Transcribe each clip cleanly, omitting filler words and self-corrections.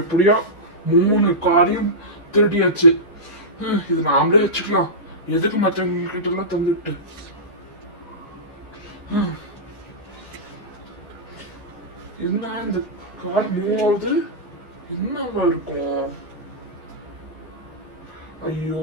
எப்படியா 3 காரையும் திருடியாச்சு. இது நாமளே வச்சுக்கலாம். எதுக்கு மற்றவங்க கிட்ட எல்லாம் தந்துட்டு. ஹம், என்ன இந்த கார் மூவ் ஆகுது? என்னவா இருக்கும்? ஐயோ,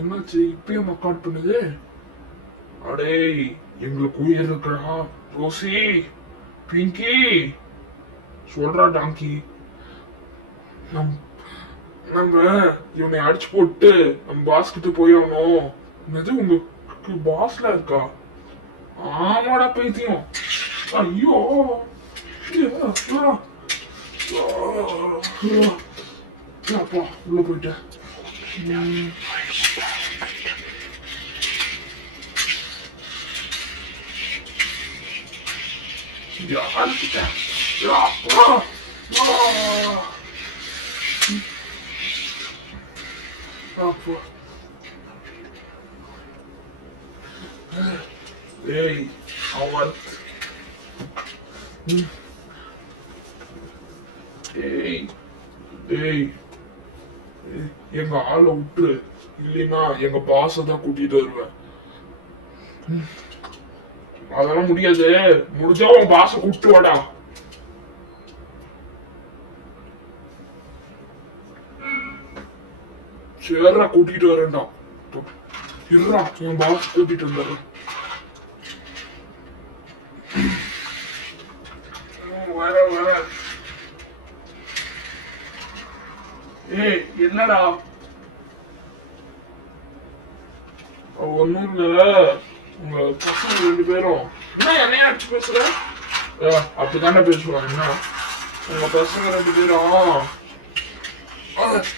என்னாச்சு? இப்பயும் மக்காட் பண்ணுது. அடே, எங்களுக்கு உயிர் இருக்கா? ரோசி, பிங்கி, சொல்றா டாங்கி. நம் நம்ம இவனை அடிச்சு போட்டு நம்ம பாஸ் கிட்ட போய் ஆகணும். என்னது, உங்களுக்கு பாஸ்ல இருக்கா? ஆமாடா பைத்தியம். ஐயோ, அப்பா உள்ள போயிட்டேன். யாருக்கிட்ட? அப்பா, ஏய் அவன், ஏய் ஏய், எங்க ஆளை விட்டுரு, இல்லைன்னா எங்க பாஸ தான் கூட்டிட்டு வருவேன். அதெல்லாம் முடியாது. முடிஞ்சா உன் பாஸ கூப்பிட்டு வாடா. சரிடா, கூட்டிட்டு வரேன்டா. இருடா, என் பாஸ் கூட்டிட்டு வந்துடுறேன். வர வர. ஏய், என்னடா? ஒண்ணும் இல்ல. உங்க பசங்க 2 பேரும் என்ன என்னைய அடிச்சு பேசுற? அப்படித்தானே பேசுவாங்க. என்ன, உங்க பசங்க 2 பேரும்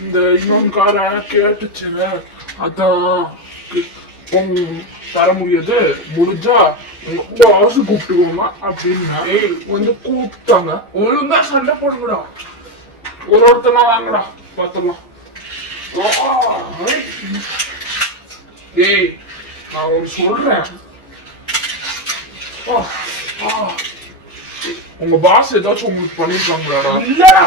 இந்த இன்னொரு கார கேட்டுச்சுங்க, அதான் தர முடியாது. முடிஞ்சா உங்க பாஸ் கூப்பிட்டுக்கோங்க அப்படின்னா வந்து கூப்பிட்டாங்க. ஒழுங்கா சண்டை போடுங்கடா. ஒருத்தனா வாங்கடா, பார்த்துடலாம். ஏய், நான் ஒரு சொல்றேன். உங்க பாஸ் ஏதாச்சும் உங்களுக்கு பண்ணிருக்காங்களாடா? இல்லடா,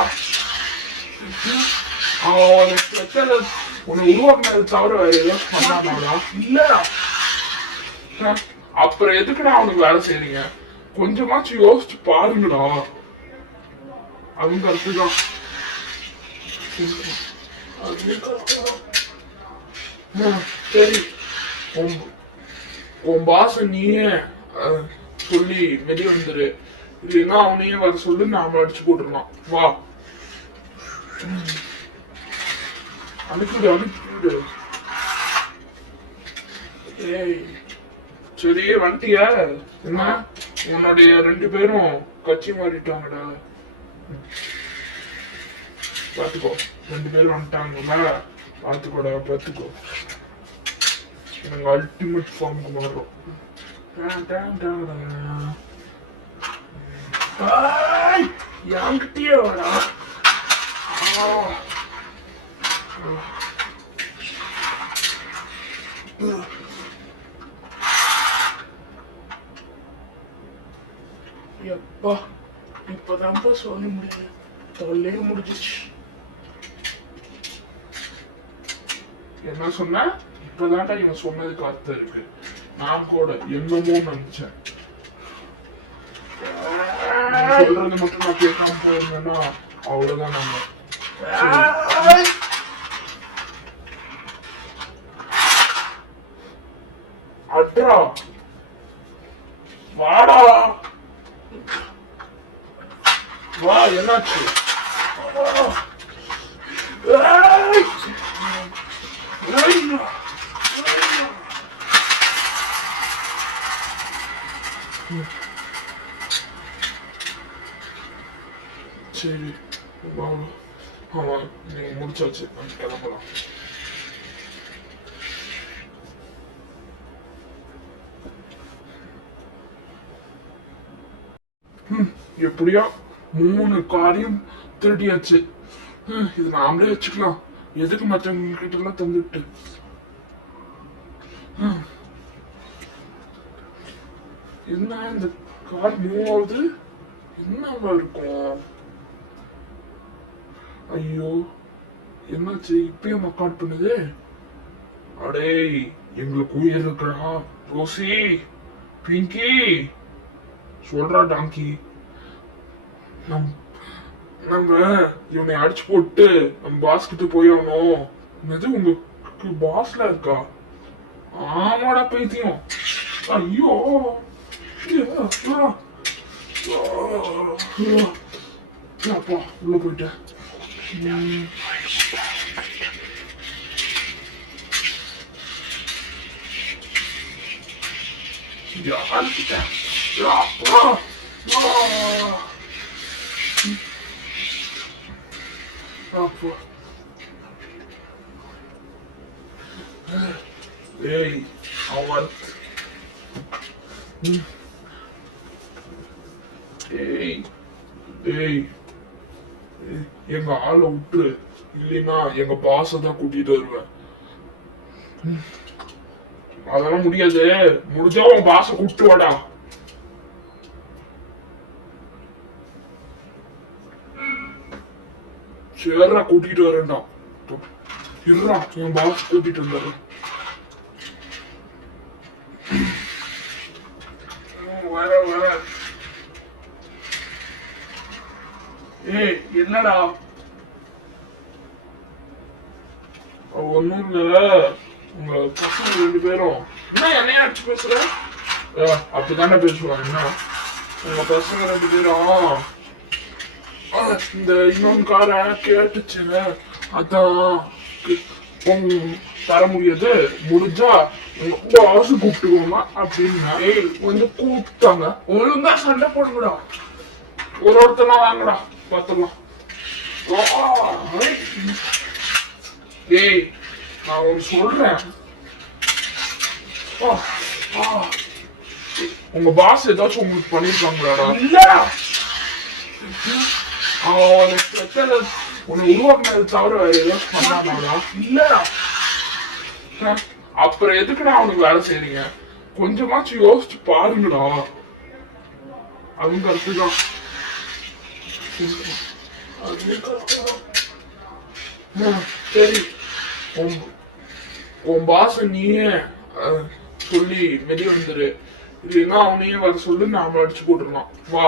உன்னை உருவாக்குனது தவிர வேற ஏதாச்சும் பண்ணாங்களா? இல்லடா. அப்புறம் எதுக்குடா அவனுக்கு வேலை செய்றீங்க? கொஞ்சமாச்சும் யோசிச்சு பாருங்கடா. அவங்க கருத்துதான். சரி, உன் பாச நீயே சொல்லி வெளியே வந்துரு. இல்லைன்னா அவனையே வர சொல்லி நாம அடிச்சு போட்டுருலாம். வா, அனுப்பிடு அனுப்பிடு. ஏய், சரி வந்துட்டியா? என்ன, உன்னுடைய 2 பேரும் கட்சி மாறிட்டாங்கடா. பாத்துக்கோ, 2 பேரும் வந்துட்டாங்க. பாத்துக்கோடா, பாத்துக்கோ. நாங்க அல்டிமேட் ஃபார்முக்கு மாறுறோம். என்கிட்டயே வரா. எப்பா, இப்பதான்ப்பா சொல்ல முடியல. தொல்லையே முடிஞ்சிச்சு. என்ன சொன்ன? இப்பதான்டா இவன் சொன்னதுக்கு அர்த்தம் இருக்கு. நான் கூட என்னமோ நினைச்சேன். சொல்றது மட்டும் நான் கேட்காம போயிருந்தேன்னா அவ்வளவுதான். நாங்க அட்ரா, வாடா வா. என்னாச்சு? சரி, ஆமா, நீங்க முடிச்சாச்சு, கிளம்பலாம். எப்படியா 3 காரையும் திருடியாச்சு. இது நாமளே வச்சுக்கலாம். எதுக்கு மற்றவங்க கிட்ட எல்லாம் தந்துட்டு. என்ன இந்த கார் மூவ் ஆகுது? என்னவா இருக்கும்? ஐயோ, என்னாச்சு இப்பயும் ரெக்கார்ட் பண்ணுது? அடே, எங்களுக்கு உயிர் இருக்கா? ரோசி, பிங்கி, சொல்றா டாங்கி. நம் நம்ம இவனை அடிச்சு போட்டு நம்ம பாஸ் கிட்ட போய் ஆகணும். என்னது உங்களுக்கு பாஸ்ல இருக்கா? ஆமாடா பைத்தியம். ஐயோ, அப்பா உள்ள போயிட்டேன். யார்கிட்ட? அப்பா, அப்பா, ஏய் அவன், ஏய் ஏய் எங்க ஆளை விட்டு, இல்லைன்னா எங்க பாச தான் கூட்டிட்டு வருவேன். அதெல்லாம் முடியாது. முடிஞ்சா உன் பாச கூப்பிட்டு வாடா. சேர்றா, கூட்டிட்டு வரேன்டா. இருடா, என் பாஸ் கூட்டிட்டு வந்துடுறேன். வர வர. ஏய் என்னடா? ஒன்னும் இல்ல, உங்க பசங்க 2 பேரும் என்ன என்னைய அடிச்சு பேசுற? அப்படித்தானே பேசுவாங்க. என்ன உங்க பசங்க 2 பேரும் இந்த இன்னொரு கார கேட்டுச்சுங்க, அதான் தர முடியாது, முடிஞ்சா பாசு கூப்பிட்டுக்கோங்க அப்படின்னு வந்து கூப்பிட்டாங்க. ஒழுங்கா சண்டை போடுங்கடா, ஒருத்தனா வாங்கடா பார்த்துக்கலாம். ஏய் நான் ஒன்று சொல்றேன், உங்க பாஸ் ஏதாச்சும் உங்களுக்கு பண்ணிருக்காங்களாடா? இல்லடா, உன்னை உருவாக்குனது தவிர வேற ஏதாச்சும் பண்ணாங்களா? இல்லடா. அப்புறம் எதுக்குடா அவனுக்கு வேலை செய்றீங்க? கொஞ்சமாச்சும் யோசிச்சு பாருங்கடா. அவங்க கருத்துதான். சரி, உன் பாச நீயே சொல்லி வெளியே வந்துரு, இல்லைன்னா அவனையே வர சொல்லு, நாம அடிச்சு போட்டுடலாம். வா,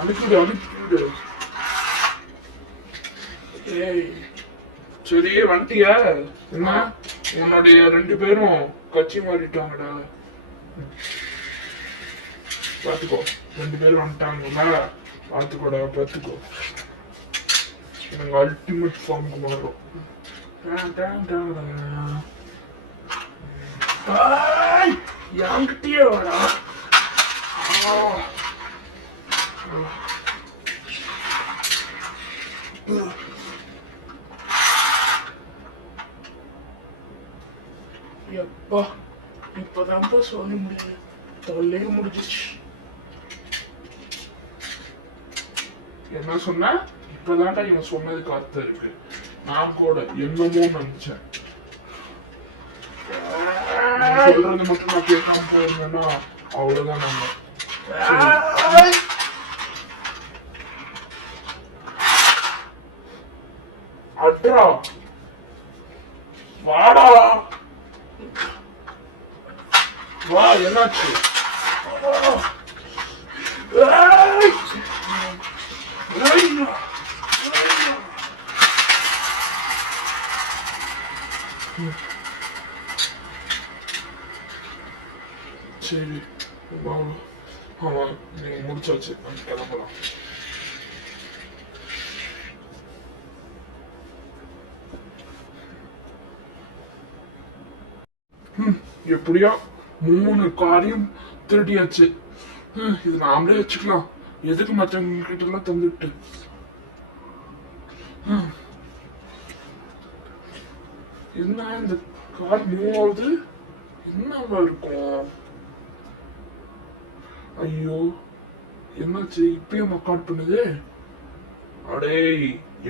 அனுப்பிடு அனுப்பிடு. ஏய் சரி, வந்துட்டிய? என்ன உன்னுடைய 2 பேரும் கட்சி மாறிட்டாங்கடா. பாத்துக்கோ, 2 பேரும் வந்துட்டாங்கல்ல, பாத்துக்கோடா, பாத்துக்கோ. எனக்கு அல்டிமேட் ஃபார்முக்கு மாறும். என்கிட்டயே வாடா. எப்பா, இப்பதான்ப்பா சொல்ல முடியல, தொல்லையே முடிஞ்சிச்சு. என்ன சொன்ன? இப்பதான்டா இவன் சொன்னதுக்கு அர்த்தம் இருக்கு. நான் கூட என்னமோ நினைச்சேன். சொல்றது மட்டும் நான் கேட்காம போயிருந்தேன்னா அவ்வளவுதான். நம்ம அட்ரா வாடா, வா, என்னாச்சு? சரி, ஆமா, நீங்க முடிச்சாச்சு, கிளம்பலாம். எப்படியா 3 காரையும் திருடியாச்சு. இது நாமளே வச்சுக்கலாம், எதுக்கு மற்றவங்க கிட்ட எல்லாம் தந்துட்டு. என்ன இந்த கார் மூவ் ஆகுது? என்னவா இருக்கும்? ஐயோ, என்னாச்சு இப்பயும் ரெக்கார்ட் பண்ணுது? அடே,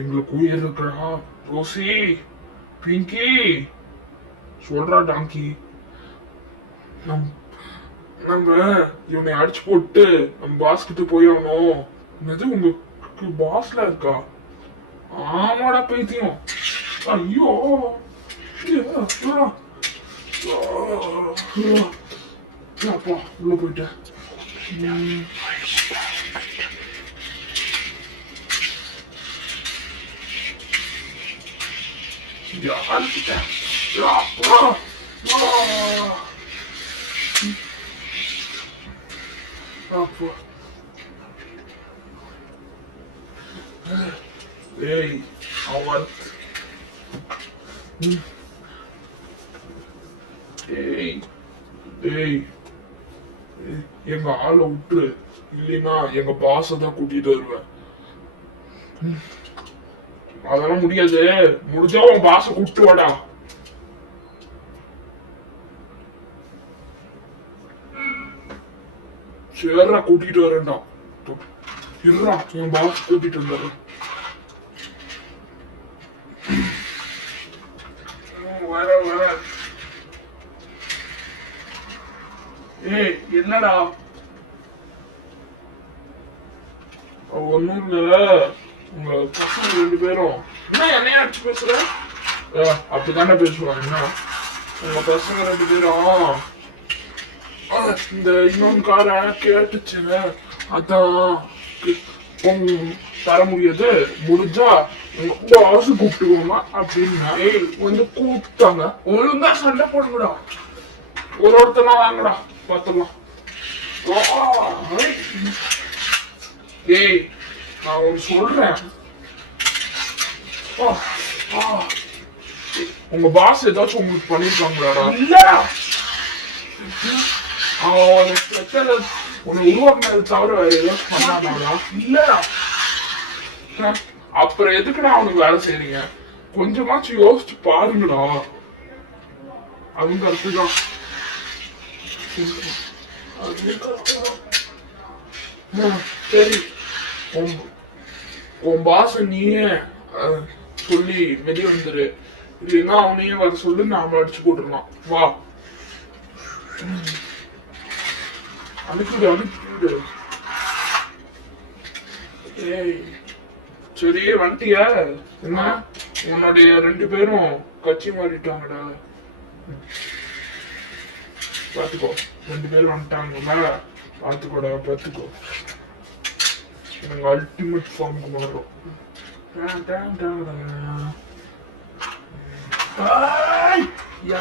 எங்களுக்கு உயிர் இருக்கா? ரோசி, பிங்கி, சொல்றா டாங்கி. நம்ம இவனை அடிச்சு போட்டு நம்ம பாஸ் கிட்ட போய் ஆகணும். என்னது உங்க பாஸ்ல இருக்கா? ஆமாடா பைத்தியம். ஐயோ அப்பா உள்ள போயிட்டேன். யாருக்கிட்ட அப்போ ஏய் அவன் ஏய் ஏய் எங்க ஆளை விட்டுரு, இல்லைன்னா எங்க பாச தான் கூட்டிட்டு வருவேன். அதெல்லாம் முடியாது. முடிஞ்சா உன் பாச கூப்பிட்டு வாடா. சரிடா கூட்டிட்டு வரேன்டா. இருடா என் பாஸ் கூட்டிட்டு வந்தாரு. வர வர. ஏய் என்னடா? ஒண்ணும் இல்ல, உங்க பசங்க 2 பேரும் என்ன என்னைய அடிச்சு பேசுற? அப்படித்தானே பேசுவாங்க. என்ன உங்க பசங்க 2 பேரும் இந்த இன்னொன்று கார கேட்டுச்சுங்க, அதான் தர முடியாது, முடிஞ்சா பாசு கூப்பிட்டுக்கோங்க அப்படின்னு வந்து கூப்பிட்டாங்க. ஒழுங்கா சண்டை போடுங்கடா, ஒருத்தனா வாங்கடா பார்த்தலாம். ஏய் நான் ஒன்று சொல்றேன், உங்க பாஸ் ஏதாச்சும் உங்களுக்கு பண்ணிருக்காங்களாடா? இல்லடா, உன்னை உருவாக்குனது தவிர வேற ஏதாச்சும் பண்ணாங்களா? இல்லடா. அப்புறம் எதுக்குடா அவனுக்கு வேலை செய்றீங்க? கொஞ்சமாச்சும் யோசிச்சு பாருங்கடா. அவங்க அடுத்துதான் சரி, உன் பாச நீயே சொல்லி வெளியே வந்துரு, இல்லைன்னா அவனையே வர சொல்லு, நாம அடிச்சு போட்டுருலாம். வா அனுப்பிடு அனுப்பிடு. ஏய் சரி வந்துட்டியா? என்ன உன்னுடைய 2 பேரும் கட்சி மாறிட்டாங்கடா. பாத்துக்கோ, 2 பேரும் வந்துட்டாங்கல்ல, பாத்துக்கோடா பாத்துக்கோ. நாங்க அல்டிமேட் ஃபார்முக்கு மாறுறோம்.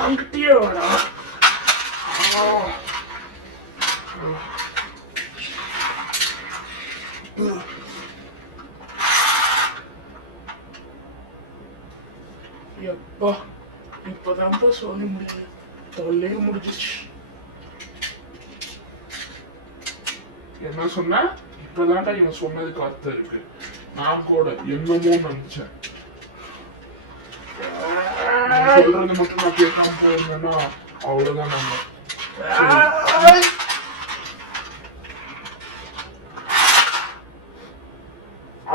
என்கிட்டயே வரா. எப்பா இப்பதான்ப்பா சொல்ல முடியல, தொல்லையே முடிஞ்சிச்சு. என்ன சொன்ன? இப்பதான்டா இவன் சொன்னதுக்கு அர்த்தம் இருக்கு. நான் கூட என்னமோ நினைச்சேன். சொல்றது மட்டும் நான் கேட்காம போயிருந்தேன்னா அவ்வளவுதான். நம்ம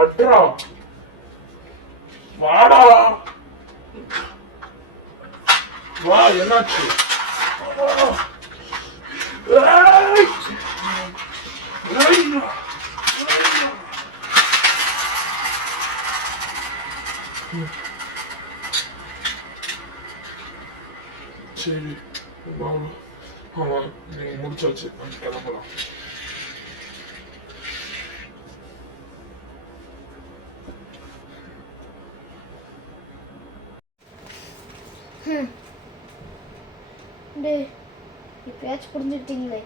அட்ரா வாடா வா. என்னாச்சு? சரி ஆமா நீங்க முடிச்சாச்சு, கிளம்பலாம். இப்பயாச்சும் புரிஞ்சுக்கிட்டீங்களே,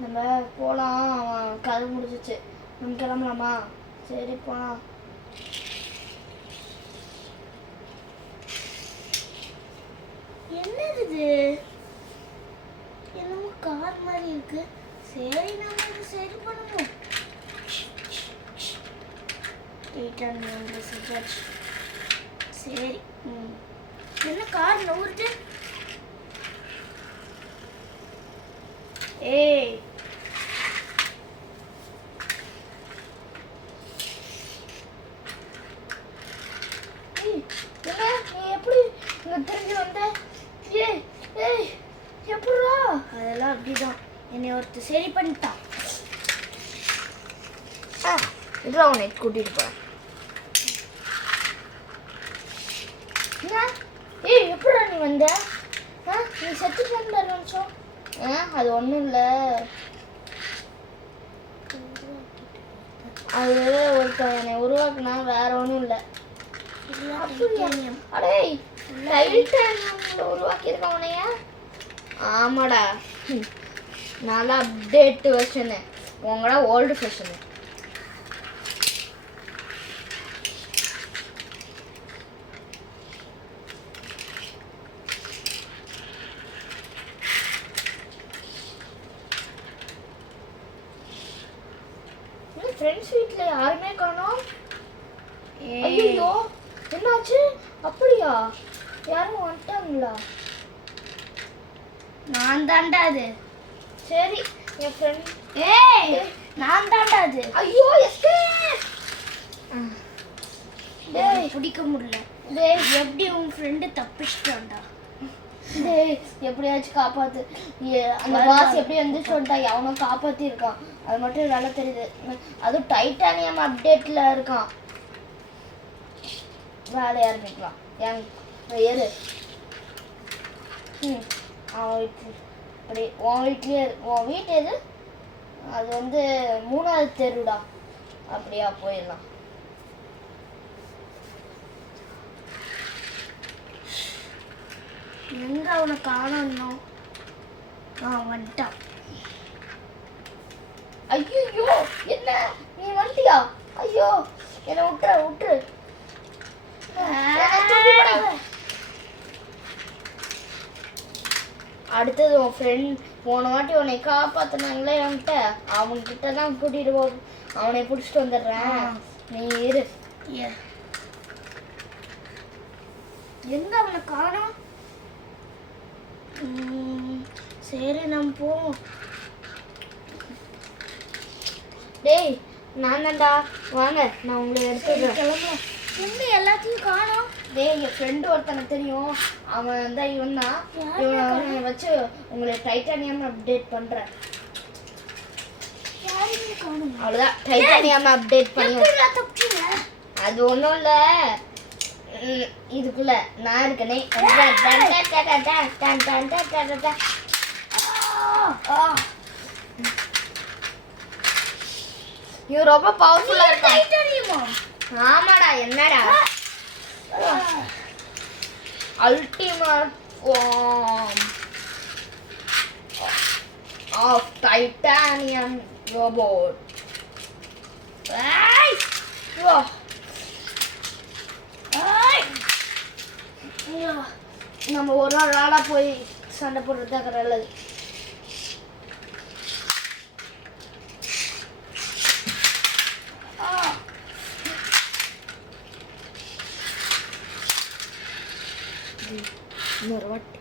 நம்ம போகலாம், கதை முடிஞ்சிச்சு, நம்ம கிளம்பலாமா? சரி போகலாம். என்னது இது? என்னமோ கார் மாதிரி இருக்கு. சரி நம்ம இதை சரி பண்ணுவோம். சரி என்ன கார் நவுறுது? ஏய் எப்படி தெரிஞ்சு வந்த? எப்படா? அதெல்லாம் அப்படிதான், என்னை ஒருத்தர் சரி பண்ணிட்டான். இதில் உன்னை கூட்டிகிட்டு போகிறேன். ஏய் எப்படா நீ வந்த? நீ செத்து போன நினச்சோம். அது ஒன்றும் இல்லை, அது ஒருத்தன் என்னை உருவாக்குனா, வேற ஒன்றும் இல்லை. அடே டைட்டானியம்ல உருவாக்கியிருக்கவனையா? ஆமாடா, நல்லா அப்டேட் வெர்ஷனு, உங்களோட ஓல்டு ஃபேஷனு. ஃப்ரெண்ட்ஸ் வீட்டில் யாருமே காணோம். ஐயோ என்னாச்சு? அப்படியா? யாரும் வந்துட்டாங்களா? நான் தாண்டா அது. சரி என் ஃப்ரெண்ட். ஏய் நான் தாண்டா அது. ஐயோ எஸ்கே. டேய் பிடிக்க முடியல. டேய் எப்படி உன் ஃப்ரெண்டு தப்பிச்சிட்டான்டா? டேய் எப்படியாச்சும் காப்பாத்து. அந்த பாஸ் எப்படி வந்துச்சு வந்துட்டா, எவனும் காப்பாற்றி இருக்கான், அது மட்டும் நல்லா தெரியுது. அதுவும் டைட்டானியம் அப்டேட்டில் இருக்கான். வேலையாக இருந்துக்கலாம் என் ஏறு. அவன் வீட்டு அப்படி உன் வீட்லேயே உன் வீட்டு எது? அது வந்து 3வது தெருடா. அப்படியா போயிடலாம். எங்க அவனை காணோம்? வந்துட்டான். ஐயோ என்ன நீ வந்துட்டியா? ஐயோ என்னை விட்டுரு. அடுத்தது உன் ஃப்ரெண்ட் போன வாட்டி உன்னை காப்பாத்தினாங்களே என்கிட்ட, அவன்கிட்ட தான் கூட்டிட்டு போ. அவனை பிடிச்சிட்டு வந்துடுறேன், நீ இரு. எங்க அவனை காணோம்? சரி நம்ம போவோம். டேய் நான் தான்டா, வாங்க நான் உங்களை எடுத்துக்கிறேன். கிளம்புவோம். எங்க எல்லாத்தையும் காணோம்? டேய் என் ஃப்ரெண்டு ஒருத்தனுக்கு தெரியும், அவன் தான் இவன் தான். இவனை வச்சு உங்களை டைட்டானியம் அப்டேட் பண்ணுறேன். யாருமே காணோம். அவ்வளோதான், டைட்டானியம் அப்டேட் பண்ணி. அது ஒன்றும் இல்லை, இதுக்குள்ள நான் இருக்கனே. இது ரொம்ப பவர்ஃபுல்லா இருக்கு. ஆமாடா, என்னடா ultimate form of titanium robot. நம்ம ஒரு நாளா போய் சண்டை போடுறதுக்கு நல்லது. இன்னொரு வாட்டி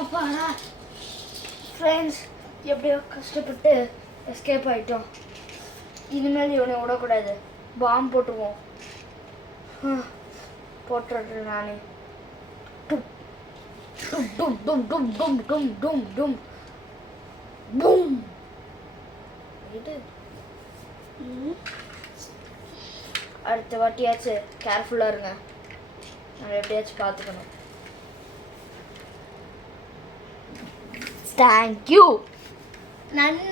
அப்பாடா. ஃப்ரெண்ட்ஸ் எப்படியோ கஷ்டப்பட்டு எஸ்கேப் ஆகிட்டோம். இனிமேல் இவனை விடக்கூடாது, பாம்பு போட்டுருவோம். போட்டுறேன் நானே. டும் டும் டும் டும் டும் டும் டும் டும் பூம். இது அடுத்த வாட்டியாச்சும் கேர்ஃபுல்லாக இருங்க, நம்ம எப்படியாச்சும் பார்த்துக்கணும். தேங்க்யூ. நன்றி.